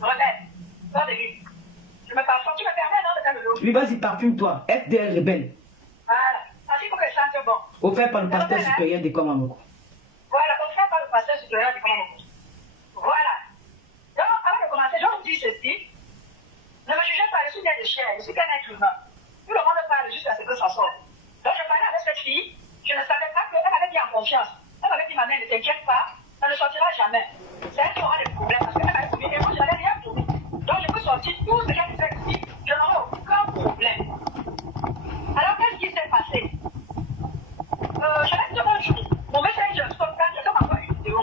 rebelle. Peur de lui. Je me parfume. Tu me permets, non, de faire le lot? Oui, vas-y, parfume-toi. FDL rebelle. Voilà. Parce qu'il faut que je sente bon. Offert par le pasteur supérieur de Kwamamoko. Voilà, offert par le pasteur supérieur de Kwamamoko. Voilà. Donc, avant de commencer, je vous dis ceci. Ne me jugez pas, je suis bien de chair, je suis qu'un être humain. Tout le monde parle jusqu'à ce que ça sorte. Donc, je parlais avec cette fille, je ne savais pas qu'elle avait dit en confiance. Elle m'avait dit, ma mère, ne t'inquiète pas, ça ne sortira jamais. C'est elle qui aura des problèmes, parce qu'elle m'avait promis, et moi, je n'avais rien promis. Donc, je peux sortir tout ce qu'elle fait ici, je n'aurai aucun problème. Alors, qu'est-ce qui s'est passé? Je reste un jour, mon messenger, je m'envoie une vidéo.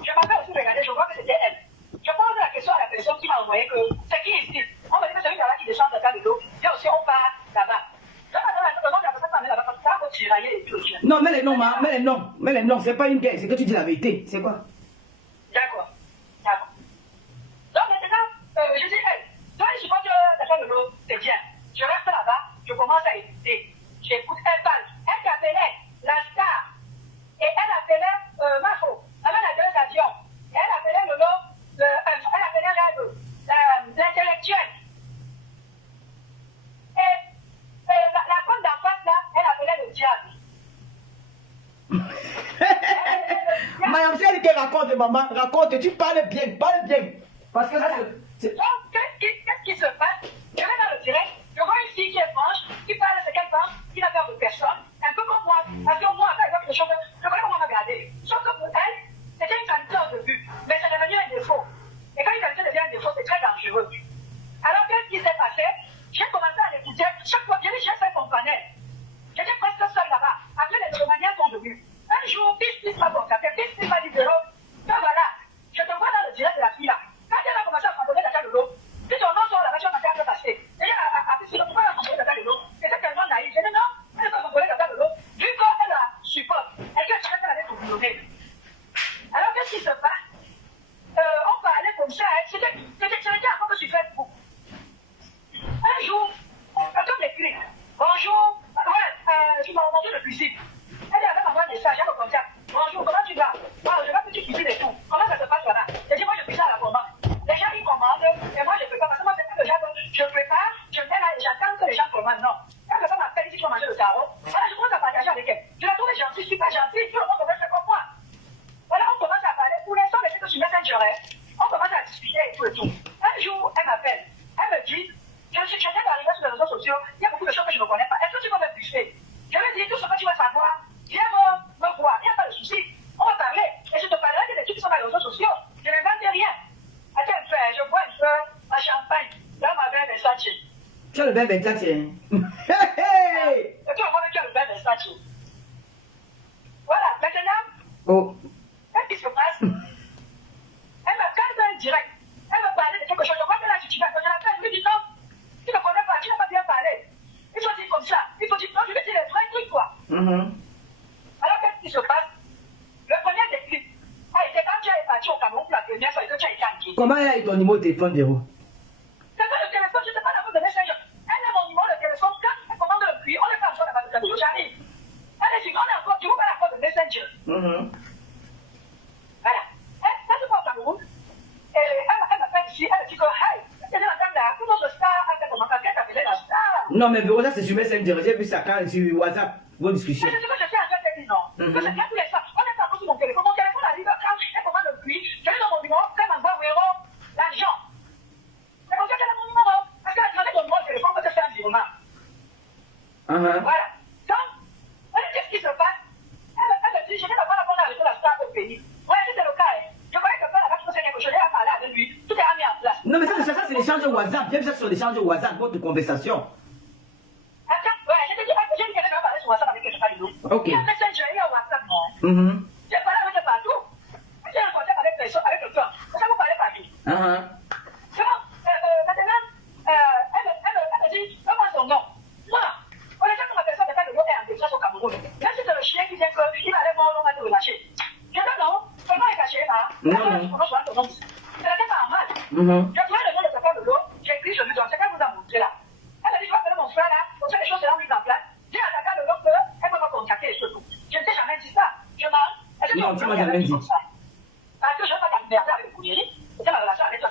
Je m'avais aussi regardé, je vois que c'était elle. Je pose la question à la personne qui m'a envoyé que c'est qui ici? On me dit que c'est une là qui descend de cas de l'eau. Et aussi on part là-bas. Non, mais les noms, mais les noms, c'est pas une guerre, c'est que tu dis la vérité. C'est quoi? D'accord. D'accord. Donc maintenant, je dis, hey, toi, je suppose que la cas de l'eau, c'est bien. Je reste là-bas, je commence à écouter. J'écoute, elle parle. Elle t'appelait la star. Et elle appelait Mafo. Elle appelait l'avion. Et elle appelait le lot. Elle appelait l'intellectuel. Et la femme d'en face là, elle appelait le diable. Madame, c'est elle qui raconte, maman, raconte, tu parles bien, parle bien. Parce que ça, c'est... Donc, qu'est-ce qui se passe? Je vais dans le direct, je vois une fille qui est franche, qui parle de ce qu'elle pense, qui n'a peur de personne, un peu comme moi. Parce que moi, après, quelque chose, je connais comment regarder. Sauf que pour elle, c'était une qualité au début, mais c'est devenu un défaut. Et quand une qualité devient un défaut, c'est très dangereux. Alors, qu'est-ce qui s'est passé? J'ai commencé à l'écouter. Chaque fois, j'ai fait son panel. J'étais presque seule là-bas. Après, les Romaniens sont venus. Un jour, Pis m'a contacté. Pis m'a dit, Véro, que voilà, je te vois dans le direct de la fille là. Quand elle a commencé à m'envoyer la carte de l'eau, si ton nom sort là-bas, tu vas m'entendre un peu passer. Et j'ai appris, pourquoi elle a m'envoyé la carte de l'eau? Et c'est tellement naïf. J'ai dit non, elle ne peut pas m'envoyer la carte de l'eau. Vu qu'elle la supporte, elle veut que elle allait te boulonner. Alors, qu'est-ce qui se passe? On parlait comme ça. C'était avant que je fasse beaucoup. Un jour, quand on m'écrit, bonjour, tu m'as entendu le cuisine. Elle avait m'envoyé un message, elle me contacte. Bonjour, comment tu vas? Bon, je vais que tu cuisines et tout. Comment ça se passe là-bas? J'ai dit, moi je cuisine à la commande. Les gens ils commandent, et moi je prépare. Parce que moi, c'est pas que je prépare, je mets là et j'attends que les gens commandent. Non. Quand la femme m'appelle ici, tu vas manger le tarot. Alors je commence à partager avec elle. Je la trouve gentille, super gentille, tout le monde commence à faire comme moi. Voilà, on commence à parler. Pour l'instant, mais c'est que je suis Messenger, on commence à discuter et tout et tout. Un jour, elle m'appelle. Elle me dit, je viens d'arriver sur les réseaux sociaux, il y a beaucoup de choses que je ne connais pas. Est-ce que tu peux me briefer? Je lui dis, tout ce que tu vas savoir, viens me voir, il n'y a pas de souci. On va parler. Et je te parlerai des trucs qui sont dans les réseaux sociaux. Je n'invente rien. Attends un peu, je bois un peu un champagne dans ma verre Versace. Tu as le verre Versace, hein? Et tout le monde qui a le verre Versace. Voilà, maintenant, Oh. qu'est-ce qui se passe? Elle m'a quand même direct. Elle me parlait de quelque chose. Je vois que là, tu vas quand je l'appelle, je lui dis non. Tu ne connais pas, tu n'as pas bien parlé. Il faut dire comme ça. Il faut dire non, je vais dire les vrais trucs, quoi. Alors, qu'est-ce qui se passe? Le premier déclic a été quand tu es parti au Cameroun pour la première fois et que tu as été inquiet. Comment elle a eu ton numéro de téléphone, Véro? C'est pas le téléphone, je ne sais pas la faute de Messenger. Elle a mon numéro de téléphone. Quand elle commande le prix, on n'est pas encore là-bas de Cameroun, j'arrive. Elle est dit, on est encore, tu vois pas la faute de Messenger. Voilà. Elle se voit au Cameroun. Et elle m'appelle ici, elle dit que, hey, c'est la dame là, tout notre star a fait comment elle t'appelait la star. Non, mais Véro, ça c'est sur Messenger. J'ai vu ça quand sur WhatsApp, vos discussions. Mais c'est ce que je sais en fait, c'est non. Que c'est bien tous les soirs. On est pas sur mon téléphone. Mon téléphone arrive quand elle commande le prix. Je lui donne mon numéro, quand elle m'envoie Véro, l'argent. C'est comme ça qu'elle a mon numéro. Parce qu'elle a demandé mon numéro de téléphone pour te faire un virement. Voilà. Donc, qu'est-ce qui se passe? Elle me dit, je viens d'avoir la bonne arrêté la star au pays. Ouais, c'était le cas. Je voyais que là-bas, tu peux faire quelque chose. Elle a parlé avec lui. Tout est mis en place. Non, mais ça c'est l'échange WhatsApp. J'ai vu ça sur l'échange WhatsApp, votre conversation. Attends, ouais, j'ai dit qu'elle va parler sur WhatsApp avec quelqu'un de nous. Ok. Il y a un Messenger, il y a WhatsApp, non? J'ai parlé avec elle partout. J'ai un contact avec le cœur. Ça vous parlez partout. C'est bon. Maintenant, elle me dit, donne-moi son nom. Moi, on est déjà comme la personne de faire le nom et en détresse au Cameroun. Même si c'est le chien qui vient qu'il allait voir, on va te relâcher. Je dis non, ton nom est caché là. Non. Je connais ton nom. C'est la tête en mal. Je prends le nom de sa femme de l'eau, j'écris, je lui donne. C'est qu'elle vous a montré là. Elle m'a dit, je vais appeler mon frère là, comme ça les choses seront mises en place. J'ai attaqué le l'autre, elle peut me contacter et tout. Je ne t'ai jamais dit ça. Je m'en. Non, tu m'as jamais dit. Parce que je ne veux pas t'emmerder avec le courrier. C'était ma relation avec toi.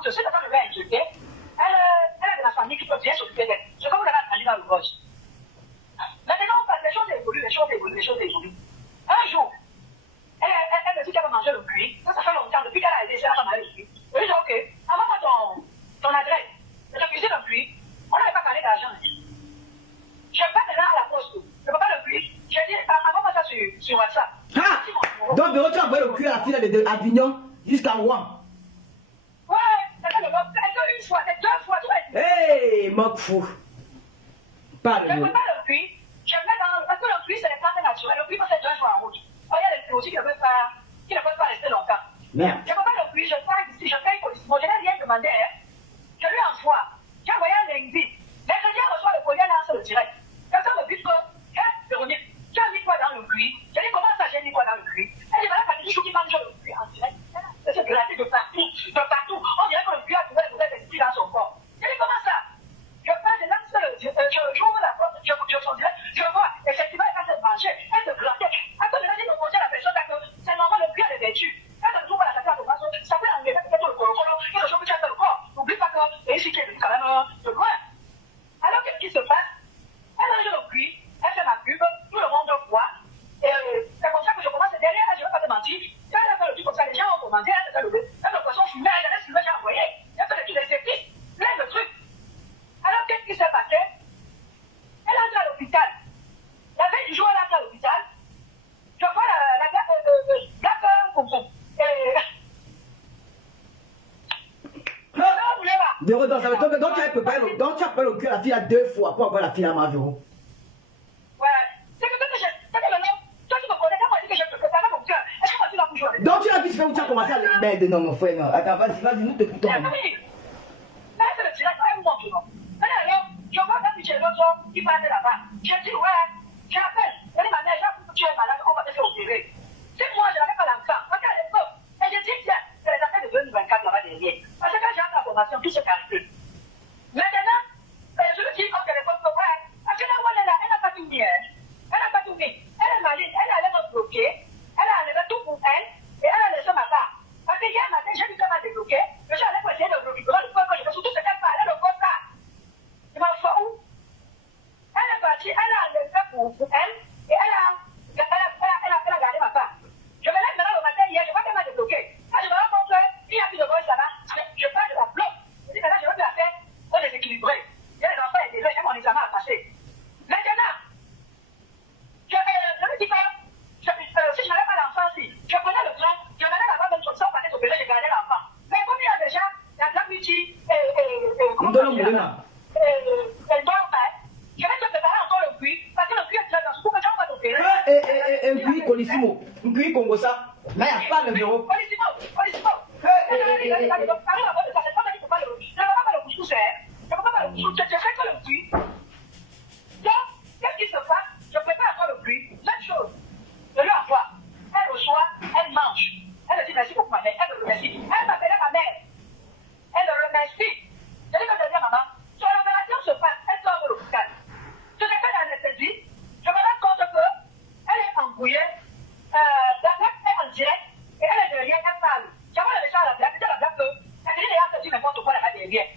écoute, si t'as le gars inquiété, elle a de la famille qui peut bien s'occuper d'elle. C'est comme vous l'avez entendu dans le vote. Maintenant, les choses évoluent, les choses évoluent, les choses évoluent. Un jour, elle me dit qu'elle va manger le cuit. Ça fait longtemps, depuis qu'elle a aidé, elle a mangé le cuit. Je lui dis, ok, envoie-moi ton adresse. Je te cuisine le cuit. On n'avait pas parlé d'argent. Je vais maintenant à la poste. Je ne peux pas le cuit. J'ai dit, envoie-moi ça sur WhatsApp. Ah! Donc, tu as envoyé le cuit à la fille de Avignon jusqu'à Rouen. Ouais, c'était une fois, c'est 2 fois, tu vois. Hey, mon fou. Parle. Je ne peux pas le cuit. Je mets dans. Parce que le cuit, c'est les plantes naturelles. Le cuit, c'est 2 jours en route. Oh, il y a des produits qui ne peuvent pas rester longtemps. Merde. Je ne peux pas le cuit, je pars ici, je paye pour ici. Bon, je n'ai rien demandé, hein. Je lui envoie. J'ai envoyé un lundi. Mercredi, on reçoit le courrier, lance le direct. Quelqu'un me dit que, Véronique, tu as mis quoi dans le cuit? J'ai dit, comment ça, j'ai mis quoi dans le cuit? Elle dit, voilà, Patrick Chou qui mange le cuit en direct. C'est gratté de partout, de partout. On dirait que le cuit a trouvé le mauvais esprit dans son corps. J'ai dit, comment ça? Je passe, je lance j'ouvre la porte, je dirais, je vois, effectivement, elle est en train de manger, elle se grattait. Après, maintenant, j'ai demandé à la personne que c'est normal, le cuit a des vertus. Quand on trouve la tête à ton maçon, ça peut enlever peut-être le corps, quelque chose que tu as dans le corps. N'oublie pas que, et ici, qui est quand même de loin. Alors, qu'est-ce qui se passe? Elle mange le cuit, elle fait ma pub, tout le monde voit. Et c'est comme ça que je commence derrière, je ne vais pas te mentir. Quand elle a fait le truc comme ça, les gens ont commenté, elle a fait le poisson fumé, elle a laissé le j'ai envoyé. Elle a fait tous les services, plein de trucs. Alors, qu'est-ce qui s'est passé? Elle est entrée à l'hôpital. La veille du jour, elle est entrée à l'hôpital. Je vois la Black Pompon. Donc, tu as préparé le cuit à la fille à 2 fois pour avoir la fille à ma véro. Ouais. C'est que maintenant, toi tu me connais, quand on dit que je te prépare mon cœur, est-ce que tu vas toujours avec moi? Donc, tu as vu ce que tu as commencé à les merde, non, mon frère. Non. Attends, vas-y, nous te écoutons. Oui. Là, c'est le direct, elle me montre. Alors, je vois quand tu es l'autre qui passe là-bas. Je dis, ouais, j'appelle. Elle dit, ma mère, j'avoue que tu es malade, on va te faire opérer. C'est moi, je n'avais pas l'enfant. Parce qu'à l'époque, et je dis, tiens, c'est les affaires de 2024 là-bas derrière. Parce que quand j'ai la formation, tout se calcule. Maintenant, je me dis, au téléphone, ouais, parce que là où elle est là, elle n'a pas tout mis. Elle n'a pas tout mis. Elle est maline, elle allait me bloquer. Elle a enlevé tout pour elle et elle a laissé ma part. Parce que hier matin, j'ai vu qu'elle m'a débloqué. Je suis allé pour essayer de bloquer. Le point que je fais, surtout ce qu'elle parlait, le poste là. Il m'a fait où? Elle est partie, elle a enlevé pour elle et elle a gardé ma part. Je me lève maintenant le matin hier, je vois qu'elle m'a débloqué. Quand je me rends compte qu'il n'y a plus de voice là-bas, je pars de la bloque. Je dis maintenant, je ne veux plus la faire. On est déséquilibré. Il y a les enfants et j'ai mon examen à passer. Maintenant, je me dis pas, si je n'avais pas l'enfant, si je prenais le train, je n'allais là-bas même sur ça, on partait s'opérer, j'ai gardé l'enfant. Mais comme il y a déjà la multi, comment on dit là? Je vais te préparer encore le cuit, parce que le cuit est très dans ce coup que quand on va t'opérer. Un cuit colissimo, un cuit congo ça. Là, il n'y a pas le bureau. Colissimo. Je ne peux pas le couscous, je fais que le cuit. Donc, qu'est-ce qui se passe? Je prépare encore le cuit. Même chose. Je lui envoie. Elle reçoit, elle mange. Elle me dit merci beaucoup, ma mère. Elle me remercie. Elle m'appelait ma mère. Elle me remercie. Je dis que je dis à maman, sur l'opération se passe, elle sort de l'hôpital. Je l'ai fait l'anesthésie. Je me rends compte qu'elle est embrouillée. La plaque est en direct. Et elle est derrière, elle parle. J'avais le message à la plaque. Je dis à la plaque que elle dit les gens se disent n'importe quoi là-bas derrière.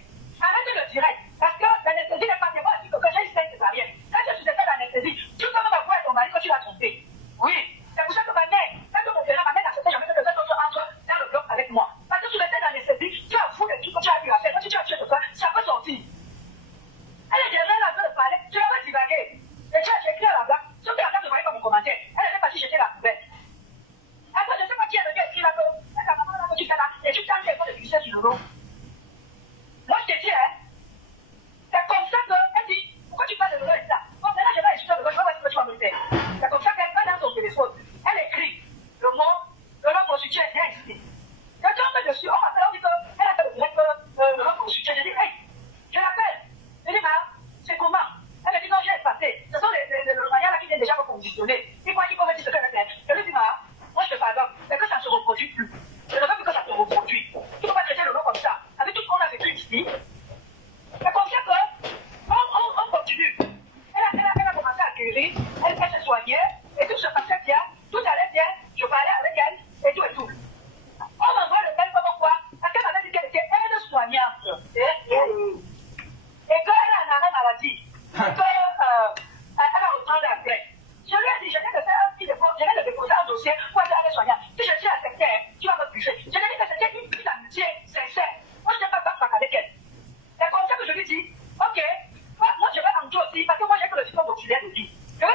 Arrêtez le direct. Parce que l'anesthésie n'est pas c'est moi qui que j'ai une scène césarienne. Quand je suis fait l'anesthésie, tu peux même avouer à ton mari que tu l'as trompé. Oui. C'est pour ça que ma mère, quand mon père, ma mère n'acceptait jamais que les autres entrent dans le bloc avec moi. Parce que sous l'effet d'anesthésie, tu avoues les trucs que tu as eu à faire. Quand tu as tué quelqu'un, ça peut sortir. Elle est derrière là, en train de parler. Tu vas pas divaguer. Et tu as écrit à la blague. Ce que la blague ne voyait pas mon commentaire. Elle était partie jeter la poubelle. Attends, je ne sais pas qui est venu écrire là-bas. C'est ta maman là que tu fais là. Et tu t'en fais pas de glisser sur le dos. Moi, je te dis, hein. C'est comme ça qu'elle dit, pourquoi tu parles de l'eau et ça? Bon, maintenant, je vais étudier le je vais voir ce que tu vas me faire. C'est comme ça qu'elle va dans son téléphone. Elle écrit le nom constitué est ici. Je tombe dessus, on m'appelle, on dit qu'elle a fait le direct, le nom constitué. Je dis, hey, je l'appelle. Je dis, ma, c'est comment? Elle me dit, non, j'ai effacé. Ce sont les royaux là qui viennent déjà me conditionner. Ils croient qu'ils peuvent me dire ce que je fais. Je lui dis, ma, moi je te pardonne, mais que ça ne se reproduit plus. Je ne veux plus que ça se reproduise. Tu ne peux pas traiter le nom comme ça. Avec tout ce qu'on a vécu ici. C'est comme ça qu'on continue. Elle a commencé à guérir, elle se soignait, et tout se passait bien, tout allait bien, je parlais avec elle, et tout. On m'envoie le mail comme quoi, parce qu'elle m'avait dit qu'elle était aide-soignante. lui dis, ok, moi je vais en toi aussi, parce que moi j'ai que le diplôme d'auxiliaire de vie. Je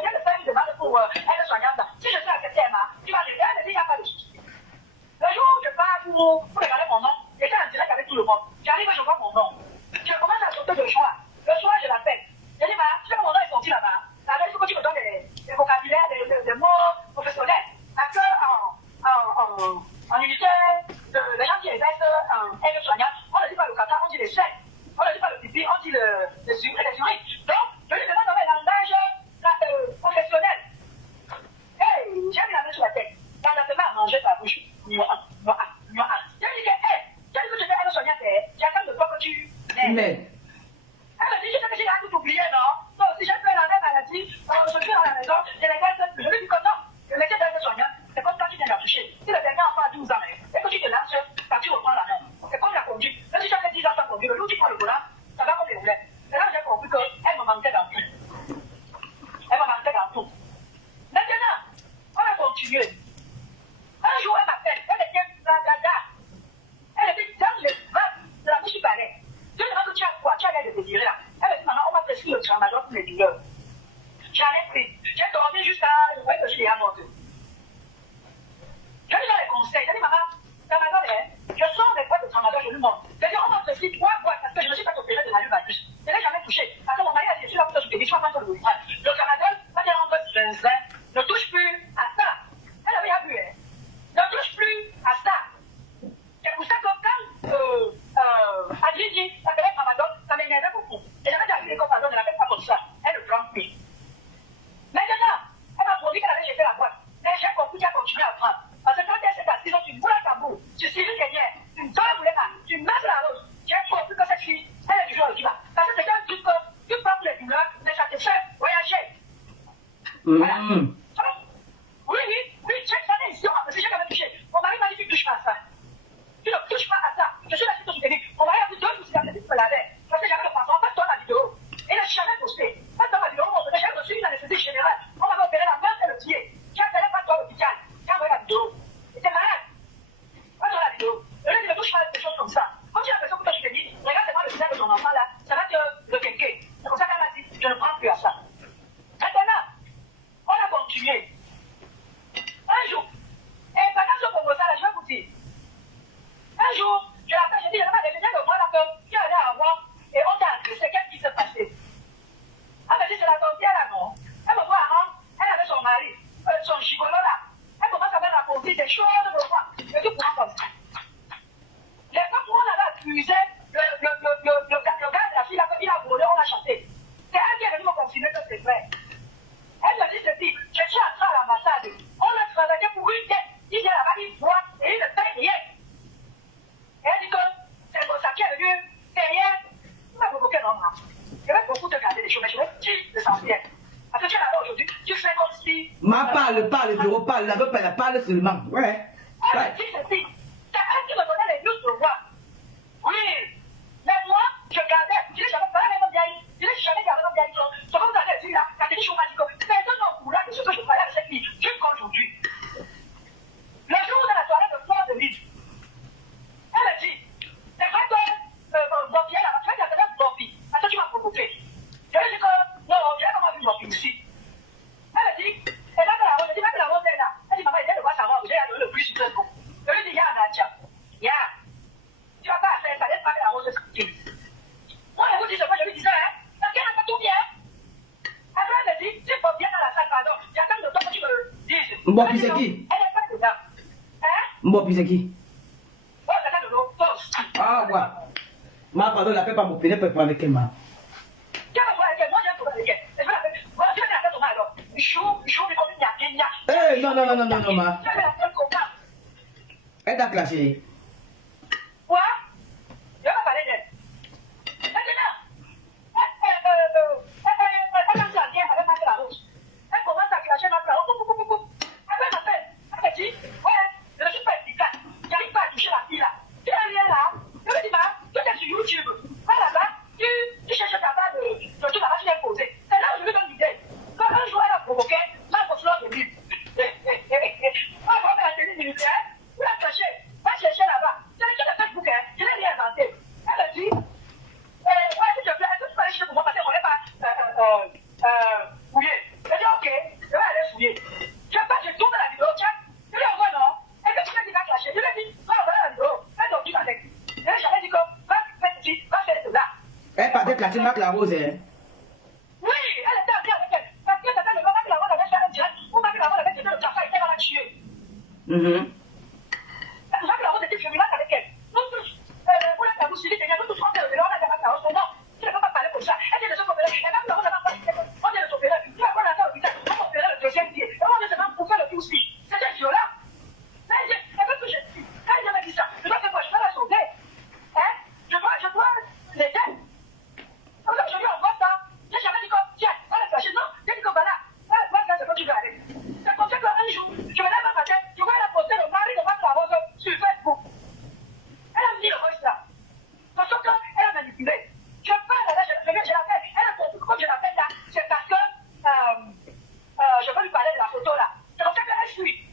viens de faire une demande pour être soignante. Si je suis acceptée, tu vas l'aider, elle me dit, il n'y a pas de souci. Le jour où je pars pour regarder mon nom, j'étais en direct avec tout le monde. J'arrive, je vois mon nom. Je commence à sauter de joie. Le soir, je l'appelle. Je dis, tu sais que mon nom est sorti là-bas. Alors, il faut que tu me donnes des vocabulaires, des mots professionnels. Parce que en unité, les gens qui exercent aide-soignant, on ne dit pas le caca, on dit les selles. On ne dit pas le pipi, on dit les urines. Donc, je lui demande un langage professionnel. Hey, j'ai mis la main sur la tête. Quand elle se met à manger sa bouche, je lui dis que, hey, qu'est-ce que tu fais aide-soignant? J'attends de toi que tu m'aides. Elle me dit, je sais que j'ai tout oublié, non? Donc, si j'ai fait la même maladie, je suis dans la maison, je lui dis que non, le métier d'aide-soignant, c'est comme quand tu viens d'accoucher. Si le dernier enfant a 12 ans, et que tu te lances, quand tu reprends la main, c'est comme la conduite. Même si j'ai fait 10 ans sans conduire, le jour où tu prends le volant, ça va comme les roulettes. C'est là que j'ai compris qu'elle me manquait dans tout. Elle me manquait dans tout. Maintenant, on a continué. Un jour, elle m'appelle, elle était blabla. Elle était dans les vagues de la bouche du palais. Je lui demande que tu as quoi? Tu as l'air de te tirer là. Elle me dit, maman, on va prescrire le tramadol pour les douleurs. J'en ai pris. J'ai dormi jusqu'à. Je voyais que je suis à mort. Je lui donne les conseils. Je dis, maman, tramadol, je sors des boîtes de tramadol, je lui montre. Je dis, on m'a prescrit 3 boîtes parce que je ne me suis pas opéré de la luvalus. Je ne l'ai jamais touché. Parce que mon mari a dit, je suis là pour te soutenir, je suis en train de le faire. Le tramadol, ça vient en mode 25. Ne touche plus à ça. Elle avait vu, ne touche plus à ça. C'est pour ça que quand Adrien dit, ça fait tramadol, ça m'énervait beaucoup. Et j'avais dit à l'école, pardon, ne la faites pas comme ça. Elle ne prend plus. Maintenant, elle m'a promis qu'elle avait jeté la boîte. Mais j'ai compris qu'elle a continué à prendre. Parce que quand elle s'est assise, tu boules ta boue, tu ciries derrière, tu ne donnes pas, tu masses la rose. J'ai compris que cette fille, elle est du genre qui va. Parce que c'est un truc que tu prends pour les douleurs, mais ça te fait voyager. Voilà. Oui, j'ai une histoire, parce que j'ai quand même touché. Mon mari m'a dit, tu ne touches pas à ça. Tu ne touches pas à ça. Je suis là sur ton soutenir. On va y avoir 2 jours si la petite me l'avait. Parce que j'avais le passant, pas toi la vidéo. Et elle n'a jamais posté. Pas toi la vidéo, j'ai reçu une anesthésie générale. On m'avait opéré la main et le pied. J'ai appelé pas toi l'hôpital. J'ai envoyé la vidéo. J'étais malade. Pas toi la vidéo. Je lui ai dit, ne touche pas à des choses comme ça. Quand tu as l'impression que toi tu te dis, regarde-moi le visage de ton enfant là, ça va te le quelqu'un. C'est comme ça qu'elle m'a dit, je ne prends plus à ça. Maintenant, on a continué. Un jour, et pendant ce congrès là, je vais vous dire. Un jour, je l'appelle, je dis, il y a de moi là que tu allais avoir et on t'a agressé, qu'est-ce qui s'est passé? Elle me dit, c'est la sorcière là, non? Elle me voit avant, elle avait son mari, son gigolo là. Elle commence à me raconter des choses de moi. Je dis, pourquoi comme ça? Les fois où on avait accusé le gars de la fille là, qu'il a volé, on l'a chanté. C'est elle qui est venue me confirmer que c'est vrai. Elle me dit ceci, je suis entré à l'ambassade. On a travaillé pour une tête. Il vient là-bas, il voit et il ne paye rien. Et elle dit que c'est comme ça qui est venu derrière. Tu m'as provoqué non, hein. Je vais beaucoup te garder des choses, mais je vais te dire l'essentiel. Parce que tu es là-bas aujourd'hui, tu fais comme si. Ma parle, bureau, parle, la veut pas, parle seulement. Ouais. Elle me dit ceci, c'est elle qui me donnait les news de moi. Oui. Mais moi, je gardais, je n'ai jamais parlé comme vieille. Je n'ai jamais gardé comme vieille. Ce que vous avez dit là, quand tu dis chômage, personne n'a au courant de ce que je parlais avec cette fille jusqu'aujourd'hui. Le jour de la soirée de Fleur de Lille, elle me dit, c'est vrai que Bobby est là, tu vas dire que Bobby, parce que tu m'as provoqué. Je lui dis que non, je n'ai pas vu Bobby ici. Elle me dit, et là, je dis, même la rose est là. Elle dit, maman, il vient de voir sa robe, j'ai donné le plus sur le coup. Je lui dis, Nadia, tu vas pas faire ça, laisse pas que la rose est. Moi, je vous dis ce que je lui disais, parce qu'elle n'a pas tout bien. Après, elle me dit, tu peux bien dans la salle, pardon, j'attends de toi que tu me dises. Mbopi, c'est qui? Elle n'est pas dedans. Mbopi, c'est qui? Oh, j'attends de l'eau, pause. Ah, ouais. Ma pardon, la paix pas Mbopi, ne peut pas avec elle, ma. Quelle fois avec elle? Moi, j'ai un problème avec elle. Je vais l'appeler. Moi, je vais l'appeler comment alors? Chou, mais comme il y a. Eh, non, ma. Je vais l'appeler comment? Elle t'a clashé. Quoi? Je vais pas parler d'elle. Maintenant, elle a dit à bien avec la rouge. Elle commence à clasher dans la rouge. Après, elle m'appelle. Elle me dit, ouais, je ne suis pas efficace. J'arrive pas à toucher la fille là. Tu es rien là. Je me dis, bah, tu es sur YouTube. Va là-bas, tu cherches ta part de tout là-bas, tu viens poser. C'est là où je lui donne l'idée. Quand un jour elle a provoqué, ma fleur de vie. Moi, je vais la tenue militaire, vous la cachez, va chercher là-bas. C'est l'équipe de Facebook, je n'ai rien inventé. Elle me dit, Elle partait classer Marc Larose, hein. Oui, elle était habillée avec elle. Parce que c'était le moment que la rose avait fait un direct, où Marc Larose avait tué le café et elle l'a tué. Marc Larose était furieux avec elle. Nous tous, pour la tabou suivi, nous tous rentrés au dehors de Marc Larose. Non, tu ne peux pas parler comme ça. Elle dit de ce côté-là. Et Marc Larose n'a pas fait. On dit de ce côté-là. Tu vas voir la salle au visage. On opérait le deuxième pied. Et on dit seulement pour faire le tout aussi. C'était violent. Mais elle veut que je dise. Quand il m'a dit ça, je dois faire quoi? Je dois la sauver. Hein? Je dois l'aider. Donc je lui envoie ça. J'ai jamais dit que, tiens, on l'a caché. Non, j'ai dit que voilà. Voilà, c'est quand tu veux aller. C'est comme ça qu'un jour, je me lève un matin, je vois elle a posté le mari de Marc Larose sur Facebook. Elle a mis le voice là. Parce qu'elle a manipulé. Je parle là, je l'appelle. Elle a compris comme je l'appelle là. C'est parce que je veux lui parler de la photo là. C'est comme ça qu'elle suit.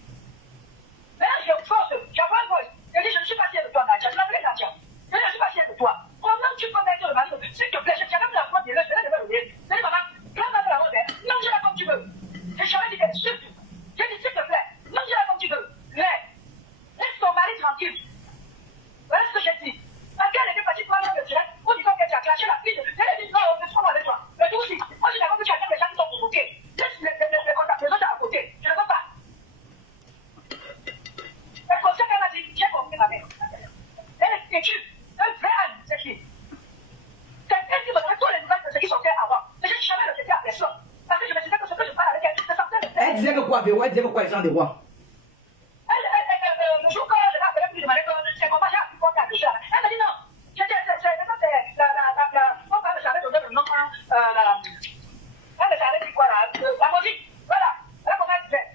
Mais là, je force, j'envoie un voice. Je dis, je ne suis pas fière de toi, Nadia. Je n'ai plus Nadia. Je ne suis pas fière de toi. Comment tu peux mettre le mari? S'il te plaît, j'ai même la foi de l'œil, je vais le donner. Je dis, maman, prends ma la rose, mange-la comme tu veux. J'ai jamais dit qu'elle suffit. J'ai dit, s'il te plaît, mange-la comme tu veux. Mais, laisse ton mari tranquille. Voilà ce que j'ai dit. Parce qu'elle était partie prendre le direct, pour dire que tu as clashé la fille. Elle a dit, non, ne sois pas avec toi. Mais tout aussi, moi je suis d'accord que tu as les gens qui sont provoqués. Laisse les contacts, les autres à côté. Je ne veux pas. C'est comme ça qu'elle m'a dit, j'ai compris ma mère. Elle est têtue, un vrai âne, cette fille. C'est elle qui me donnait toutes les nouvelles de ce qui sont faits avant. Mais je n'ai jamais le fait à personne. Parce que je me disais que ce que je parle avec elle, c'est censé le faire. Elle disait que quoi, Véro? Elle disait que quoi, les gens de roi? Le jour que je l'ai appelé pour lui demander que c'est comment j'ai appris pour quelque chose. Elle m'a dit non. On parle de ça avec le nom. Elle savait dit quoi là? La musique. Voilà. Voilà comment elle disait.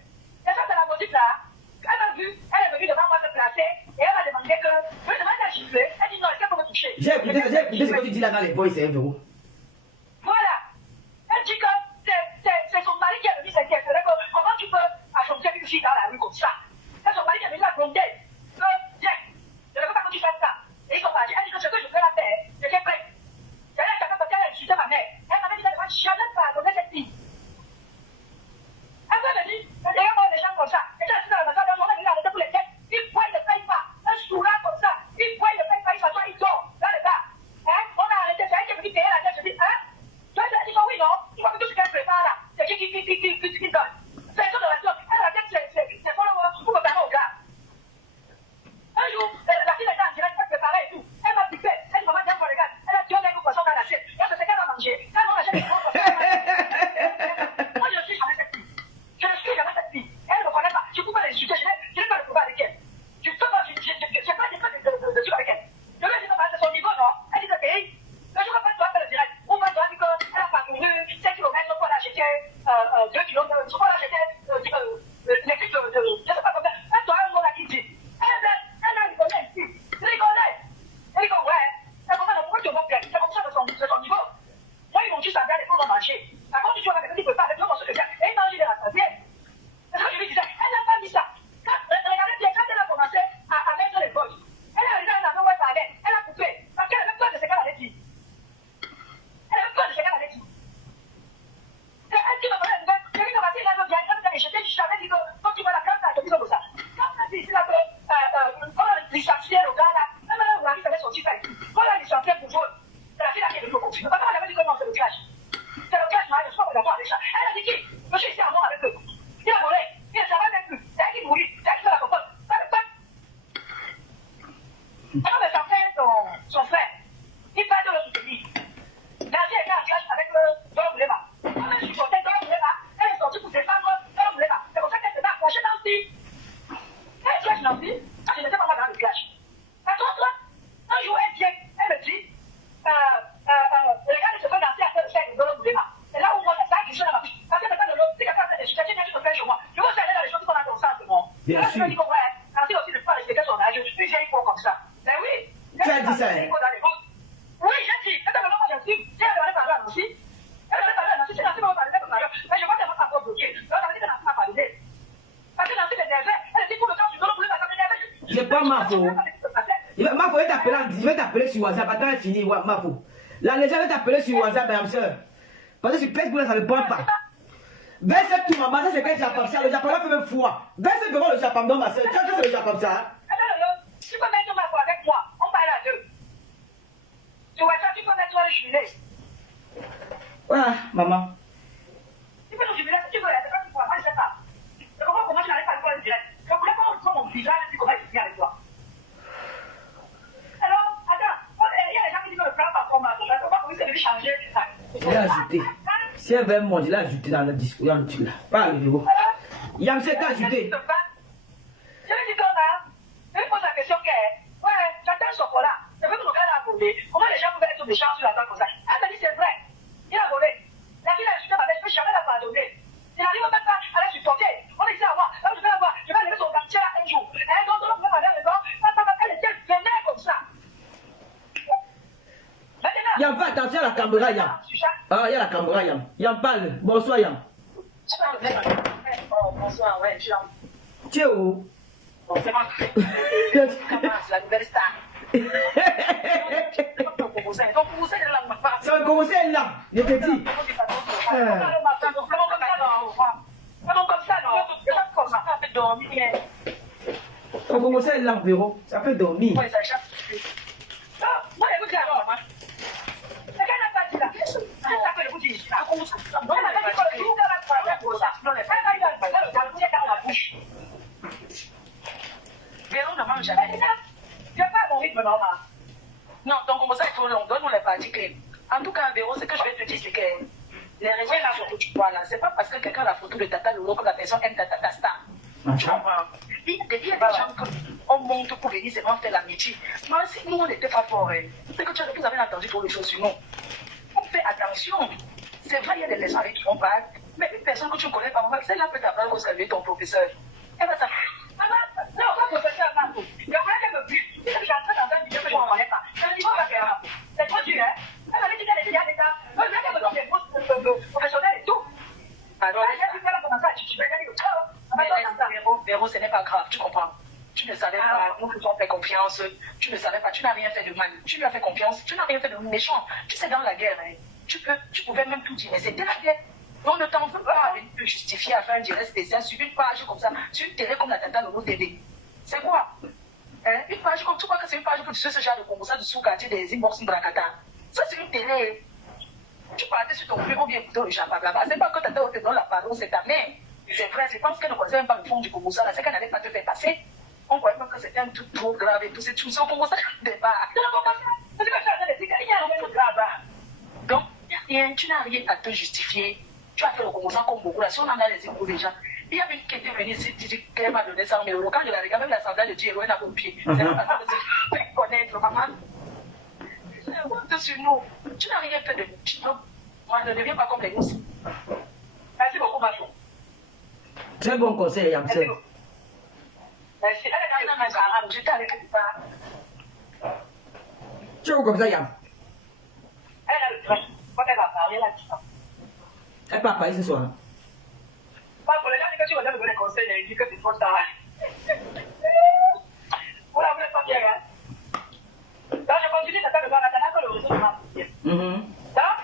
C'est ça, c'est la musique là. Elle m'a vu, elle est venue devant moi se placer et elle m'a demandé que je lui demande à gifler. Elle dit non, est-ce qu'elle peut me toucher? J'ai écouté ce que tu dis là dans les voices, hein, Véro. Voilà. Elle dit que c'est son mari qui a venu s'inquiéter. Comment tu peux affronter une fille dans la rue comme ça? C'est son mari qui a venu la gronder. Tiens, je ne veux pas que tu fasses ça. Et ils sont partis. Elle dit que ce que je fais la faire, j'étais prêt. C'est elle qui a fait qu'elle a insulté ma mère. Elle m'avait dit qu'elle ne va jamais pardonner cette fille. Elle m'a dit, regarde-moi les gens comme ça. Et quand je suis dans la maison, on a mis arrêté pour les têtes. Ils voient, ils ne payent pas. Un sourire comme ça. Ils voient, ils ne payent pas. Ils s'assoient, ils dorment. Dans le bar. Hein? On a arrêté. C'est elle qui est venue payer la tête. Je dis, hein? Toi, tu as dit que oui, non? Tu vois que tout ce qu'elle prépare là, c'est qui donne. C'est une relation. Elle a dit que c'est follower pour me parler au gars. Un jour, la fille était en direct, elle préparait et tout. Elle m'a piqué. Elle dit, maman, viens voir les gars. Elle a dit, on a un poisson dans l'assiette. Et c'est ce qu'elle va manger. Quand on achète des gros poissons, moi, je ne suis jamais cette fille. Je ne suis jamais cette fille. Elle ne me connaît pas. Je ne peux pas l'insulter. Je n'ai pas le pouvoir avec elle. Je ne peux pas, je n'ai pas de trucs avec elle. Je lui ai dit, c'est son niveau, non? Elle dit, ok. Le jour après, tu vas faire le direct. On va dire qu'elle a parcouru 5 km pour aller acheter 2 km. Pour aller acheter les trucs de. Je ne sais pas combien. Elle doit un mot là qui dit. Elle a rigolé ici. Rigolé. Elle dit, ouais. Elle commence à pourquoi tu vas bien. C'est comme ça de son niveau. Moi, ils m'ont dit, ça vient, les pauvres vont manger. Par contre, tu vois, quelqu'un qui ne peut pas, avec deux morceaux de viande, et il mange, il est rassasié. C'est ce que je lui disais. Elle n'a pas mis ça. Regardez bien, quand elle a commencé à mettre les poches, elle est arrivée, elle n'avait pas parlé. Elle a coupé. Parce qu'elle avait peur de ce qu'elle avait dit. Elle avait peur de ce qu'elle avait dit. C'est elle qui m'a donné la nouvelle. J'ai dit que ma fille, elle veut bien, elle veut bien jeter. Je t'avais dit que quand tu vois la carte, tu dis comme ça. Quand on a dit ici, là, on a licencié le gars, là, même là, Marie savait sortir ça ici. On l'a licencié pour vol. C'est la fille là qui est venue au conflit. Papa, elle avait dit que non, c'est le clash. C'est le clash, je ne suis pas d'accord avec ça. Elle a dit qui? Je suis ici à moi avec eux. Il a volé. Il ne savait même plus. C'est elle qui mourit. C'est elle qui fait la compote. Ça ne pas. Alors, mais son frère, il parle de le soutenir. Nadia était en clash avec Dora Boulema. On a supporté Dora Boulema. Elle est sortie pour défendre Dora Boulema. C'est comme ça qu'elle se bat clasher Nancy. Elle clash Nancy. Je n'étais pas dans le clash. Par contre, un jour, elle vient. Elle me dit, regarde ce que Nancy a fait avec Dora Boulema. C'est là où moi, ça a glissé dans ma vie. Parce que maintenant, l'autre, c'est quelqu'un qui a fait des choses chez moi. Je veux aller dans les choses qu'on a dans le sens de moi. Bien sûr. Je me dis que ouais, Nancy aussi ne peut pas respecter son âge. Je suis vieille pour comme ça. Mais oui. Tu as dit ça, hein? Oui, j'ai dit. Quand elle me demande, j'ai dit, si elle devait parler à Nancy, elle devait parler à Nancy, si Nancy me parler comme ça, mais je vois qu'elle m'a pas encore bloqué. Donc, ça veut dire que Nancy m'a parlé. Parce que Nancy m'énervait. Elle dit, pour le temps, tu dois le bouler, ça m'énervait. C'est pas ma faute. Mafo, je vais t'appeler sur WhatsApp. Attends, elle finit, Mafo. La légende va t'appeler sur WhatsApp, ma soeur. Parce que sur Facebook, là, ça ne prend pas. Verse tout, maman, ça c'est quand le Japon, ça. Le Japon fait même foi. Verse devant le Japon, non, ma soeur. Tu vois que c'est le Japon, ça. Tu peux mettre ma foi avec moi. On parle à deux. Sur WhatsApp, tu peux mettre un jubilé. Ouais, maman. Tu peux nous jubiler si tu veux, c'est pas tu pourras pas, je sais pas. C'est comment je n'arrive pas à le faire direct. Je voulais pas montrer mon visage et puis comment il vient avec toi. Alors, attends, il y a des gens qui disent que le plan par format. Je ne sais pas comment il s'est changer. Il a ajouté. Si elle veut manger, il a ajouté dans le discours. Là. Pas le niveau. Yam s'est ajouté. Je lui dis comme ça. Je lui pose la question ouais, j'attends ce chocolat. Je veux que nous regarde à voler. Comment les gens peuvent être méchants sur la table comme ça? Elle me dit c'est vrai. Il a volé. La fille a insulté ma mère, je ne peux jamais la pardonner. Il n'arrive même pas à la supporter. On est ici à voir. Là, je vais la voir. Je vais lever son quartier là un jour. Donc, on va aller dedans. Elle était vénère comme ça. Yam, fais attention à la caméra, Yam. Ah, il y a la caméra, Yam. Yam parle. Bonsoir, Yam. Bonsoir, ouais, je suis là. Tu es où? Bon, c'est moi. Commence la nouvelle star. Ça va commencer là, je te dis. Ça va commencer là, Véro. Ça fait dormir. Moi, écoute, alors, maman. C'est qu'elle n'a pas dit là. Ça fait le bout d'ici. Elle m'a dit que tout est là pour ça. Elle dans la bouche. Véro ne mange jamais. Tu n'as pas mon rythme normal. Non, donc on va ça trop long. Donne-nous les parties clés. En tout cas, Véro, ce que je vais te dire, c'est que les raisons là, que tu vois là, c'est pas parce que quelqu'un a la photo de Tata Lolo que la personne aime Tata Star. Tu comprends? Il y a des gens qu'on monte pour venir seulement faire l'amitié. Mais si nous, on n'était pas forts, c'est que vous avez entendu trop de choses sur nous. On fait attention. C'est vrai, il y a des personnes avec qui on parle, mais une personne que tu ne connais pas, celle-là peut t'apprendre à saluer ton professeur. Elle va s'apprendre. Non, pas professeur, Marco. Il y a quelqu'un qui me bute. Si je suis entré dans un milieu que je ne connais pas, je me dis, on va faire Marco. C'est trop dur, hein? Elle m'a dit qu'elle était déjà d'État. Donc, il y a quelqu'un qui me dit, professionnel et tout. Alors, elle a dit qu'elle a commencé à tuer. Véro, ce n'est pas grave, tu comprends. Tu ne savais pas, nous faisons fait confiance. Tu ne savais pas, tu n'as rien fait de mal. Tu lui as fait confiance, tu n'as rien fait de méchant. Tu sais, dans la guerre, tu pouvais même tout dire, mais c'était la guerre. On ne t'en veut pas de justifier à faire un direct spécial sur une page comme ça, sur une télé comme la Tata Lolo TV. C'est quoi? Une page comme tu crois que c'est une page que tu sais ce genre de Congo, ça du sous-quartier des inbox Brakata. Ça, c'est une télé. Tu partais sur ton bureau bien écouter le champagne là-bas. C'est pas que Tata te donne la parole, c'est ta mère. C'est vrai, je pense qu'elle ne connaissait même pas le fond du Congo, là. C'est qu'elle n'allait pas te faire passer. On croyait même que c'était un truc trop grave et tout. C'est tout ça au Congo, ça ne départ. C'est que je suis en train de dire qu'il y a un truc grave. Donc, tu n'as rien à te justifier. Tu as fait le Congo comme beaucoup là. Si on en a les échos déjà, il y a une qui était venue ici, qui dit qu'elle m'a donné 100 000 €. Quand je la regarde, même la sandale de Dieu, elle a mon pied. C'est pas parce que tu peux connaître, maman. C'est sur nous. Tu n'as rien fait de nous. Moi, ne deviens pas comme les gosses. Merci beaucoup, ma chou. Très bon conseil, Yam. Merci. Elle est dans le arabe. Je t'ai avec ça. Tu es où comme ça, Yam? Elle est dans le train. Quand elle va parler, elle a dit ça. Elle peut parler ce soir. Pas pour les gens que tu vas donner des conseils, elle dit que c'est trop tard. Vous la voulez pas bien, hein? Donc, je continue de faire le baratana que le réseau de ma fille. Donc,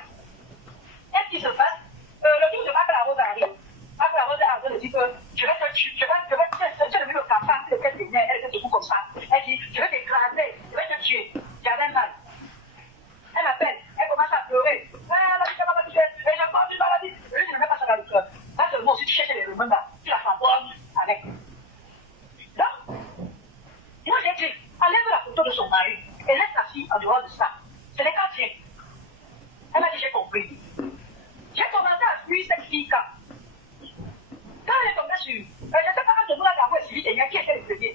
qu'est-ce qui se passe? Le jour de Marc Larose arrive. Marc Larose arrive et dit que je vais lever le cafard, c'est lequel t'es elle était debout comme ça. Elle dit, je vais t'écraser, je vais te tuer. J'avais mal. Elle m'appelle, elle commence à pleurer. Elle m'a dit qu'elle m'a tué, et je porte une maladie. Je ne mets pas ça dans le cœur. Là seulement, si tu cherches les rumeurs là, tu la t'envoies avec. Donc, moi j'ai dit, enlève la photo de son mari et laisse la fille en dehors de ça. Ce n'est qu'un tien. Elle m'a dit, j'ai compris. J'ai commencé à fuir cette fille quand elle est tombée sur, je ne sais pas quand je vous la d'avouer, Sylvie Ténia, qui était le premier.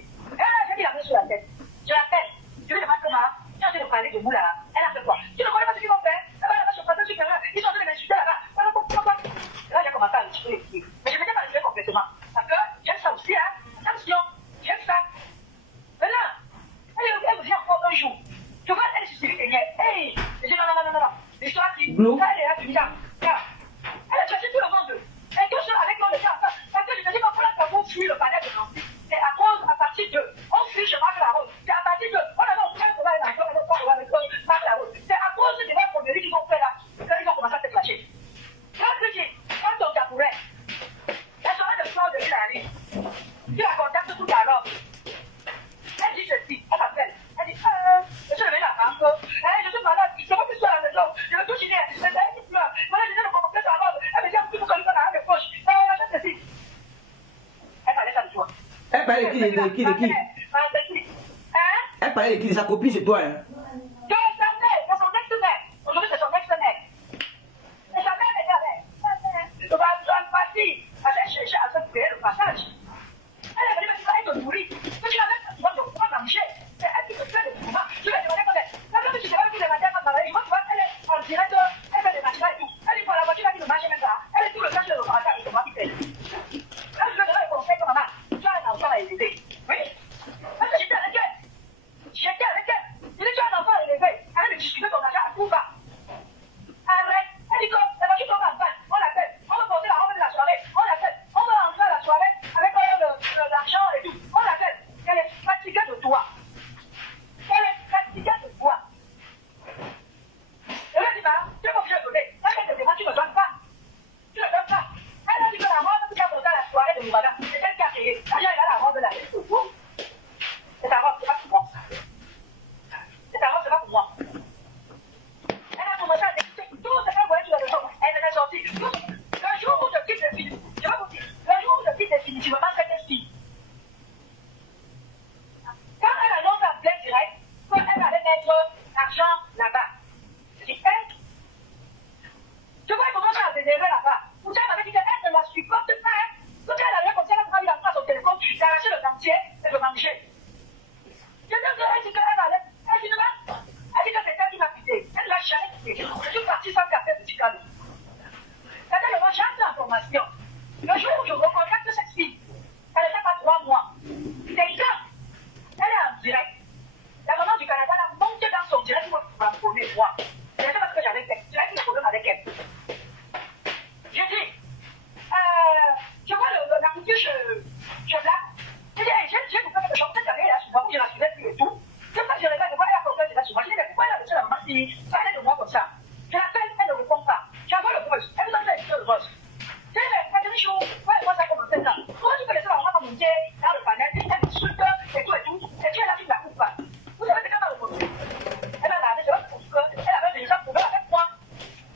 J'ai mis la main sur la tête. Je l'appelle. Je lui demande comment, tu es en train de parler de vous là. Elle a fait quoi? Tu ne connais pas ce qu'ils vont faire? Elle va là-bas sur le plateau supérieur. Ils sont en train de m'insulter là-bas. Là, j'ai commencé à le tuer. Mais je ne m'étais pas laissé complètement. Parce que j'aime ça aussi, hein. Attention, j'aime ça. Maintenant, elle me vient encore un jour. Tu vois, elle est sur Sylvie Ténia. Hey, je dis non. L'histoire qui, ça, elle est là, tu dis, elle a cherché tout le monde. Et tout seul avec moi, le gars, parce que je te dis qu'on peut fuir le palais de Nancy. C'est à cause, à partir de, on fuit chez Marc Larose. C'est à partir de, on a non, on va avec Marc Larose. C'est à cause de la conneries qu'ils ont fait là, qu'ils ont commencé à se clasher. Quand tu dis, quand ton tabouret, elle sera de soir de l'année, tu la contactes toute la robe. Elle dit ceci, elle m'appelle. Elle dit, je suis levée la banque, je suis malade, je ne peux plus sur la maison, qui de qui? Elle parlait de qui? De sa copine, c'est toi, hein? De sa mère, de son ex-mère. Aujourd'hui, c'est son ex-mère. Et sa mère est avec. On va une partie. Elle a cherché à se créer le passage. Elle est venue me dire, elle te nourrit. Que tu avais besoin de pouvoir manger. C'est elle qui te fait le mouvement. Je lui ai demandé comment elle. Quand tu sais pas tous les matins, quand elle est en direct, elle fait des machines et tout. Elle dit, pour la voiture, elle dit, le marché même ça. Elle est tout le temps sur le commentaire, c'est moi qui paye. Là, je lui ai donné le conseil comme maman. Tu as un enfant à élever. Oui. Parce que j'étais avec elle. J'étais avec elle. Il dit, tu as un enfant à élever. Arrête de discuter ton argent à tout va. Arrête. Elle dit, comme la voiture tombe en panne, on l'appelle. On va porter la robe de la soirée. On l'appelle. On va rentrer à la soirée avec l'argent et tout. On l'appelle. Elle est fatiguée de toi. Elle est fatiguée de toi. Elle a dit, bah, tu es obligé de donner. Elle te demande, tu ne donnes pas. Tu ne donnes pas. Elle a dit que la robe que tu as portée à la soirée de Moubada, c'est elle qui a payé. L'argent, il a la robe de la vie. C'est ta robe, c'est pas pour moi. C'est ta robe, c'est pas pour moi. Elle a commencé à découper tout ce qu'elle voyait sur la maison. Elle en est sortie. Le jour où je quitte définitivement, je vais vous dire, le jour où je quitte définitivement cette fille, quand elle annonce en plein direct qu'elle allait mettre l'argent là-bas, je dis, tu vois comment ça a dénérvé là-bas. Pourtant, elle m'avait dit qu'elle ne la supporte pas. Quand elle avait comme ça, elle a pris la place au téléphone, elle a arraché le dentier et le manger. Je lui ai dit qu'elle allait. Elle dit que c'est elle qui m'a quitté. Elle ne l'a jamais quitté. Je suis partie sans café petit cadeau. C'est-à-dire que moi, j'ai une information. Le jour où je recontacte cette fille, elle n'était pas 3 mois. C'est quand elle est en direct. La maman du Canada l'a monté dans son direct pour me connaître moi. Je ne sais pas ce que j'avais fait. J'avais eu le problème avec elle. J'ai dit, tu vois la couture chez Black. J'ai dit, j'ai coupé quelque chose. Peut-être qu'elle est là, souvent, je la suivais plus et tout. Je ne sais pas si je regarde, pourquoi elle a porté là souvent. Je dis, mais pourquoi elle a laissé la maman si ça allait de moi comme ça? Je l'appelle, elle ne répond pas. J'envoie le buzz. Elle nous a fait le buzz. J'ai dit, mais Catherine Chou, ouais, moi ça a commencé là. Pourquoi tu peux laisser la maman monter dans le panel, elle m'insulte et tout et tout, et tu es là, tu ne la coupes pas. Vous savez, c'est quand même le problème. Elle m'a regardé, c'est vrai parce qu'elle avait déjà problème avec moi.